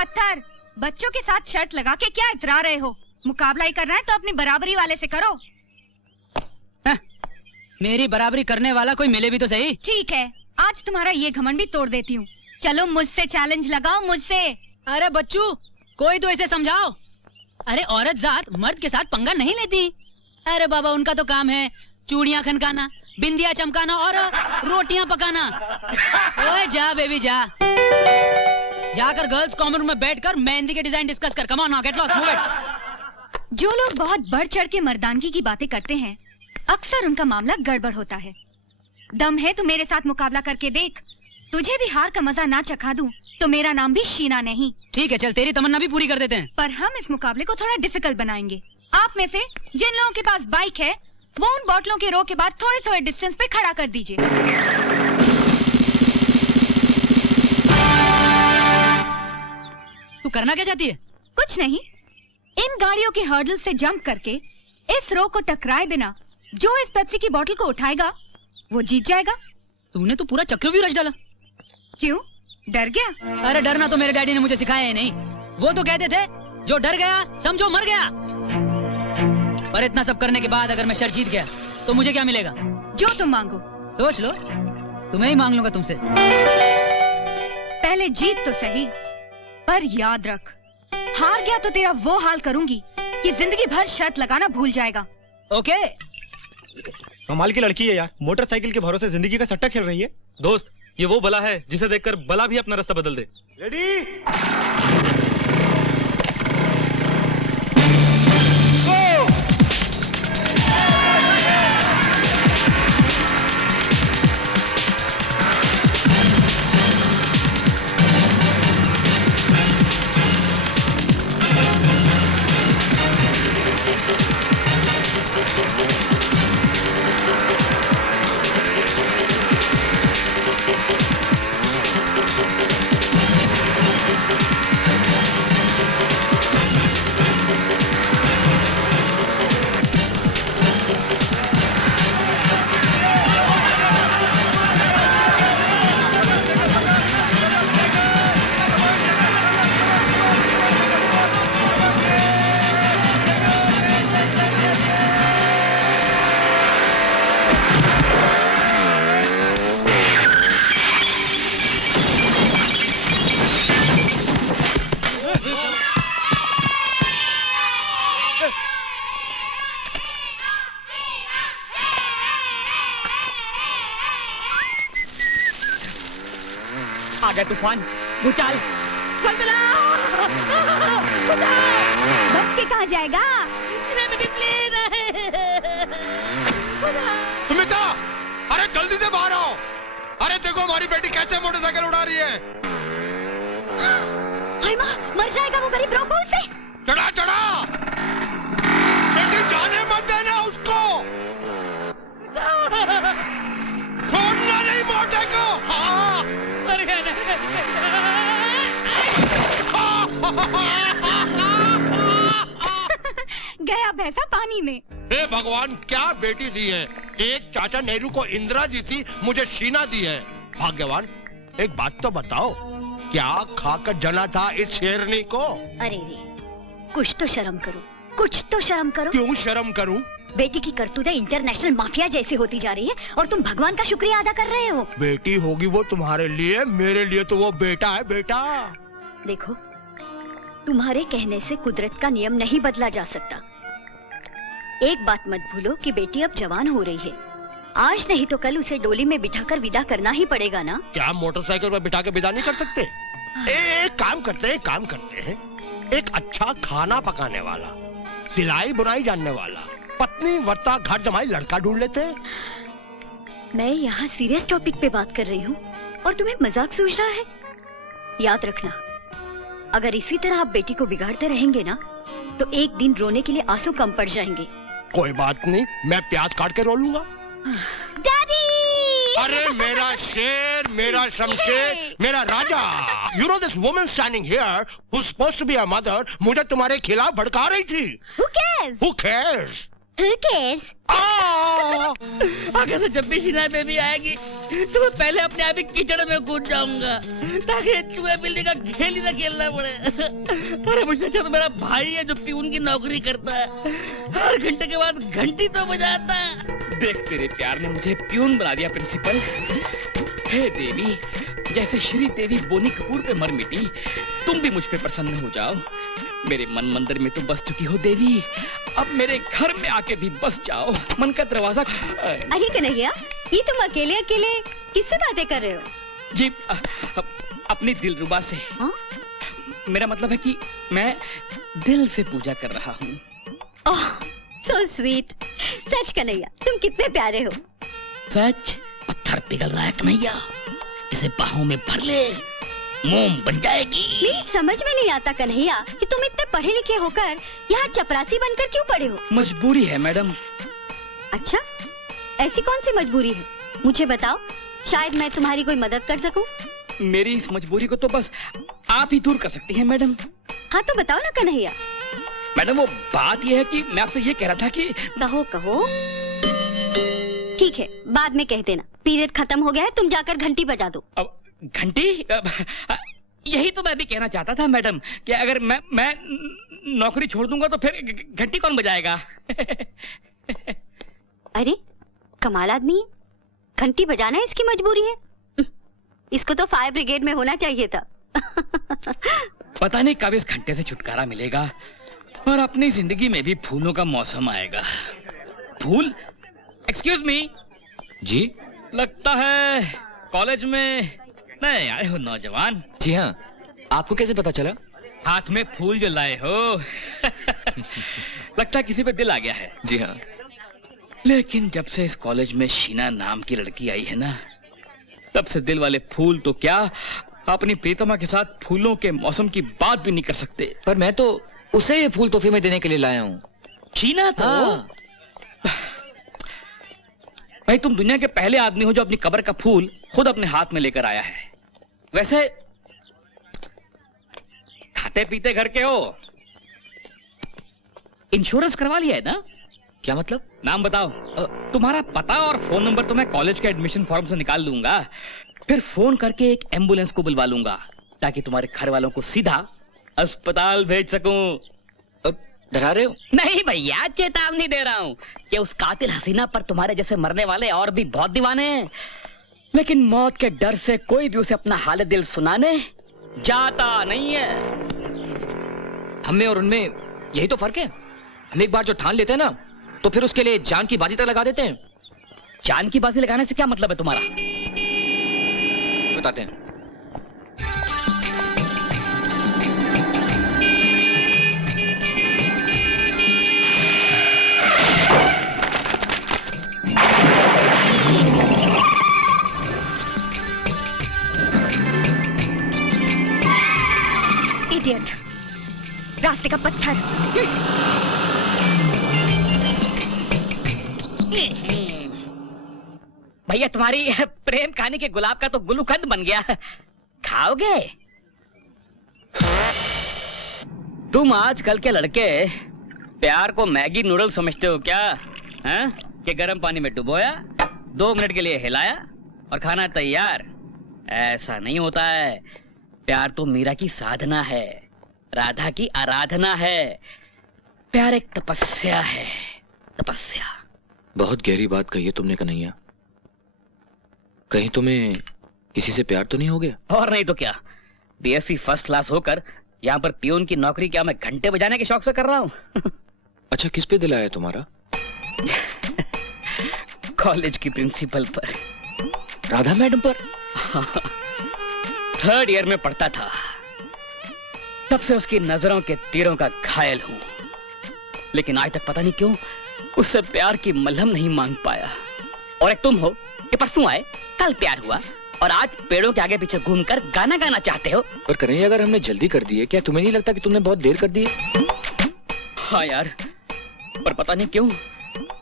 पत्थर, बच्चों के साथ शर्त लगा के क्या इतरा रहे हो? मुकाबला ही करना है तो अपनी बराबरी वाले से करो। मेरी बराबरी करने वाला कोई मिले भी तो सही। ठीक है, आज तुम्हारा ये घमंड भी तोड़ देती हूँ। चलो मुझसे चैलेंज लगाओ, मुझसे। अरे बच्चू, कोई तो इसे समझाओ। अरे औरत जात मर्द के साथ पंगा नहीं लेती। अरे बाबा, उनका तो काम है चूड़ियां खनकाना, बिंदिया चमकाना और रोटियां पकाना। ओए जा बेबी जा, जाकर गर्ल्स कॉमन रूम में बैठकर मेहंदी के डिजाइन डिस्कस कर। Come on now, get lost, move it. जो लोग बहुत बढ़ चढ़ के मर्दानगी की बातें करते हैं, अक्सर उनका मामला गड़बड़ होता है। दम है तो मेरे साथ मुकाबला करके देख। तुझे भी हार का मजा ना चखा दूं तो मेरा नाम भी शीना नहीं। ठीक है, चल तेरी तमन्ना भी पूरी कर देते हैं। पर हम इस मुकाबले को थोड़ा डिफिकल्ट बनाएंगे। आप में से जिन लोगों के पास बाइक है, वो उन बॉटलों के रो के बाद थोड़े थोड़े डिस्टेंस पे खड़ा कर दीजिए। तू करना क्या चाहती है? कुछ नहीं, इन गाड़ियों के हर्डल से जंप करके इस रो को टकराए बिना जो इस पेप्सी की बोतल को उठाएगा वो जीत जाएगा। तूने तो पूरा चक्रव्यूह रच डाला। क्यों, डर गया? अरे डरना तो मेरे डैडी ने मुझे सिखाया ही नहीं। वो तो कहते थे जो डर गया समझो मर गया। पर इतना सब करने के बाद अगर मैं शर्त जीत गया तो मुझे क्या मिलेगा? जो तुम मांगो। सोच लो, तुम्हें ही मांग लूंगा तुमसे। पहले जीत तो सही, पर याद रख, हार गया तो तेरा वो हाल करूंगी कि जिंदगी भर शर्त लगाना भूल जाएगा। ओके। कमाल की लड़की है यार, मोटरसाइकिल के भरोसे जिंदगी का सट्टा खेल रही है। दोस्त, ये वो बला है जिसे देखकर बला भी अपना रास्ता बदल दे। रेडी? आ गया तूफान, भूचाल, बच के कहाँ जाएगा? सुमिता, अरे जल्दी से बाहर आओ। अरे देखो हमारी बेटी कैसे मोटरसाइकिल उड़ा रही है। हाय माँ, मर जाएगा वो गरीब, रोको उसे। चढ़ा चढ़ा, बेटी जाने मत देना उसको। छोड़ना नहीं मोटे को। हाँ। गया भैंसा पानी में। हे भगवान, क्या बेटी दी है। एक चाचा नेहरू को इंदिरा जी थी, मुझे शीना दी है। भाग्यवान, एक बात तो बताओ, क्या खाकर जना था इस शेरनी को? अरे रे, कुछ तो शर्म करो, कुछ तो शर्म करो। क्यों शर्म करूं? बेटी की करतूतें इंटरनेशनल माफिया जैसी होती जा रही है और तुम भगवान का शुक्रिया अदा कर रहे हो। बेटी होगी वो तुम्हारे लिए, मेरे लिए तो वो बेटा है। बेटा देखो, तुम्हारे कहने से कुदरत का नियम नहीं बदला जा सकता। एक बात मत भूलो कि बेटी अब जवान हो रही है। आज नहीं तो कल उसे डोली में बिठाकर विदा करना ही पड़ेगा ना। क्या मोटरसाइकिल पर बिठा के विदा नहीं कर सकते? एक काम करते हैं, एक अच्छा खाना पकाने वाला, सिलाई बुनाई जानने वाला, पत्नी वर्ता घर जमाई लड़का ढूंढ लेते हैं। मैं यहाँ सीरियस टॉपिक पे बात कर रही हूँ और तुम्हें मजाक सूझ रहा है। याद रखना, अगर इसी तरह आप बेटी को बिगाड़ते रहेंगे ना तो एक दिन रोने के लिए आंसू कम पड़ जाएंगे। कोई बात नहीं, मैं प्याज काट के रो लूंगा। डैडी! अरे मेरा शेर, मेरा शमशेर, मेरा राजा। You know this woman standing here who's supposed to be a mother, मुझे तुम्हारे खिलाफ भड़का रही थी। Who cares? Who cares? Who cares? आगे से जब भी शीना बेबी आएगी तो मैं पहले अपने आप ही कीचड़ में कूद जाऊंगा ताकि चूहे बिल्ली का खेल ही ना खेलना पड़े। अरे मुझसे अच्छा तो मेरा भाई है जो प्यून की नौकरी करता है, हर घंटे के बाद घंटी तो बजाता है। देख तेरे प्यार ने मुझे प्यून बना दिया प्रिंसिपल। हे देवी, जैसे श्री देवी बोनी कपूर पे मर मिटी, तुम भी मुझ पे प्रसन्न हो जाओ। मेरे मन मंदिर में तो बस चुकी हो देवी, अब मेरे घर में आके भी बस जाओ। मन का दरवाजा। अरे कन्हैया, ये तुम अकेले अकेले किससे बातें कर रहे हो? जी अपनी दिलरुबा से। हाँ? मेरा मतलब है कि मैं दिल से पूजा कर रहा हूँ। ओह, so sweet। सच कन्हैया, तुम कितने प्यारे हो। सच? पत्थर पिघल रहा है कन्हैया, इसे बाहों में भर ले, मोम बन जाएगी। मेरी समझ में नहीं आता कन्हैया कि तुम इतने पढ़े लिखे होकर यहाँ चपरासी बनकर क्यों पड़े हो? मजबूरी है मैडम। अच्छा, ऐसी कौन सी मजबूरी है? मुझे बताओ, शायद मैं तुम्हारी कोई मदद कर सकूं। मेरी इस मजबूरी को तो बस आप ही दूर कर सकती हैं मैडम। हाँ तो बताओ ना कन्हैया। मैडम वो बात यह है कि मैं आपसे ये कह रहा था कि कहो कहो। ठीक है, बाद में कह देना। पीरियड खत्म हो गया है, तुम जाकर घंटी बजा दो। अब घंटी? यही तो मैं भी कहना चाहता था मैडम कि अगर मैं नौकरी छोड़ दूंगा तो फिर घंटी कौन बजाएगा? अरे कमाल आदमी है, घंटी बजाना इसकी मजबूरी है। इसको तो फायर ब्रिगेड में होना चाहिए था। पता नहीं कब इस घंटे से छुटकारा मिलेगा और अपनी जिंदगी में भी फूलों का मौसम आएगा। फूल? एक्सक्यूज मी जी? लगता है कॉलेज में नए आए हो नौजवान। जी हाँ, आपको कैसे पता चला? हाथ में फूल जो लाए हो लगता है किसी पे दिल आ गया है। जी हाँ। लेकिन जब से इस कॉलेज में शीना नाम की लड़की आई है ना, तब से दिल वाले फूल तो क्या, अपनी प्रीतमा के साथ फूलों के मौसम की बात भी नहीं कर सकते। पर मैं तो उसे ये फूल तोहफे में देने के लिए लाया हूँ। शीना तो हाँ। भाई तुम दुनिया के पहले आदमी हो जो अपनी कब्र का फूल खुद अपने हाथ में लेकर आया है। वैसे खाते पीते घर के हो, इंश्योरेंस करवा लिया है ना? क्या मतलब? नाम बताओ। तुम्हारा पता और फोन नंबर तो मैं कॉलेज के एडमिशन फॉर्म से निकाल लूंगा, फिर फोन करके एक एम्बुलेंस को बुलवा लूंगा ताकि तुम्हारे घर वालों को सीधा अस्पताल भेज सकूं। डरा रहे हो? नहीं भैया, चेतावनी दे रहा हूँ कि उस कातिल हसीना पर तुम्हारे जैसे मरने वाले और भी बहुत दीवाने हैं, लेकिन मौत के डर से कोई भी उसे अपना हाल दिल सुनाने जाता नहीं है। हमें और उनमें यही तो फर्क है। हम एक बार जो ठान लेते हैं ना, तो फिर उसके लिए जान की बाजी तक लगा देते हैं। जान की बाजी लगाने से क्या मतलब है तुम्हारा? बताते हैं। इडियट, रास्ते का पत्थर। भैया तुम्हारी प्रेम कहानी के गुलाब का तो गुलूकंद बन गया, खाओगे? तुम आजकल के लड़के प्यार को मैगी नूडल समझते हो क्या? हैं? कि गर्म पानी में डुबोया, 2 मिनट के लिए हिलाया और खाना तैयार। ऐसा नहीं होता है। प्यार तो मीरा की साधना है, राधा की आराधना है। प्यार एक तपस्या है, तपस्या। बहुत गहरी बात कही है तुमने कन्हैया। कहीं तुम्हें किसी से प्यार तो नहीं हो गया? और नहीं तो क्या, बीएससी फर्स्ट क्लास होकर यहाँ पर पियून की नौकरी क्या मैं घंटे बजाने के शौक से कर रहा हूँ? अच्छा, किस पे दिल आया तुम्हारा? कॉलेज की प्रिंसिपल पर। राधा मैडम पर? 3rd ईयर में पढ़ता था, तब से उसकी नजरों के तीरों का घायल हूँ, लेकिन आज तक पता नहीं क्यों उससे प्यार की मलहम नहीं मांग पाया। और एक तुम हो कि परसों आए, कल प्यार हुआ और आज पेड़ों के आगे पीछे घूमकर गाना गाना चाहते हो। पर कन्हैया, अगर हमने जल्दी कर दी है, क्या तुम्हें नहीं लगता कि तुमने बहुत देर कर दी है? हाँ यार, पर पता नहीं क्यों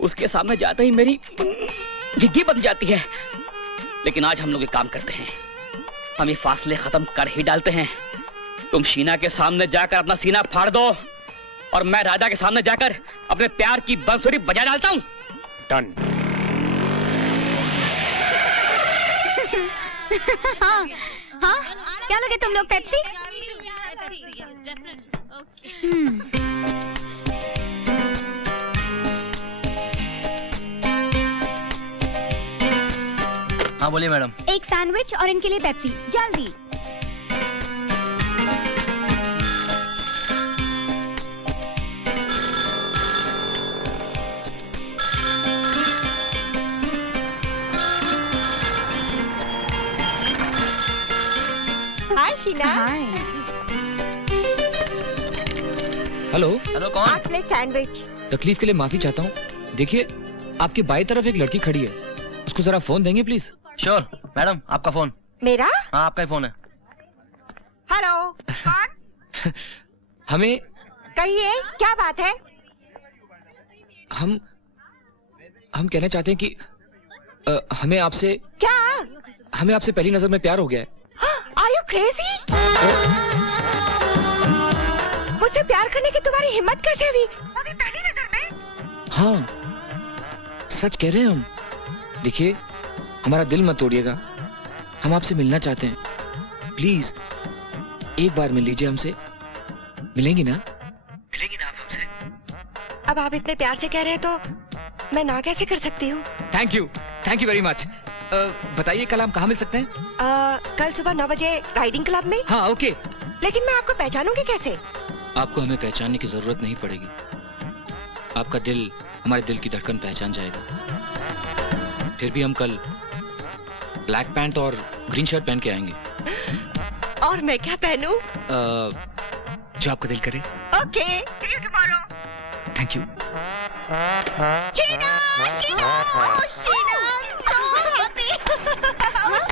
उसके सामने जाते ही मेरी जिद्दी बन जाती है। लेकिन आज हम लोग एक काम करते हैं, हम ये फासले खत्म कर ही डालते हैं। तुम शीना के सामने जाकर अपना सीना फाड़ दो और मैं राजा के सामने जाकर अपने प्यार की बंसुरी बजा डालता हूँ। डन। हाँ हाँ, क्या लोगे तुम लोग पेप्सी? हाँ बोलिए मैडम। एक सैंडविच और इनके लिए पेप्सी, जल्दी। हाय शीना। हाय। हेलो। हेलो कौन? आप ले सैंडविच। तकलीफ के लिए माफी चाहता हूँ। देखिए, आपकी बाई तरफ एक लड़की खड़ी है, उसको जरा फोन देंगे प्लीज। श्योर मैडम, आपका फोन। मेरा? हाँ आपका ही फोन है। हेलो, कौन? हमें कहिए, क्या बात है? हम कहना चाहते हैं कि हमें आपसे पहली नजर में प्यार हो गया है। Are you crazy? मुझसे प्यार करने की तुम्हारी हिम्मत कैसे हुई? अभी पहली नजर में? हाँ, सच कह रहे हैं हम। देखिए, हमारा दिल मत तोड़िएगा, हम आपसे मिलना चाहते हैं। प्लीज एक बार मिल लीजिए हमसे। मिलेंगी ना? मिलेंगी ना आप हमसे? अब आप इतने प्यार से कह रहे हैं तो मैं ना कैसे कर सकती हूँ? Thank you very much. बताइए कल हम कहाँ मिल सकते हैं? कल सुबह 9 बजे राइडिंग क्लब में। हाँ ओके। लेकिन मैं आपको पहचानूंगी कैसे? आपको हमें पहचानने की जरूरत नहीं पड़ेगी, आपका दिल हमारे दिल की धड़कन पहचान जाएगा। फिर भी हम कल ब्लैक पैंट और ग्रीन शर्ट पहन के आएंगे। और मैं क्या पहनूं? जो आपका दिल करे। Okay, see you tomorrow. Thank you. Sheena, Sheena,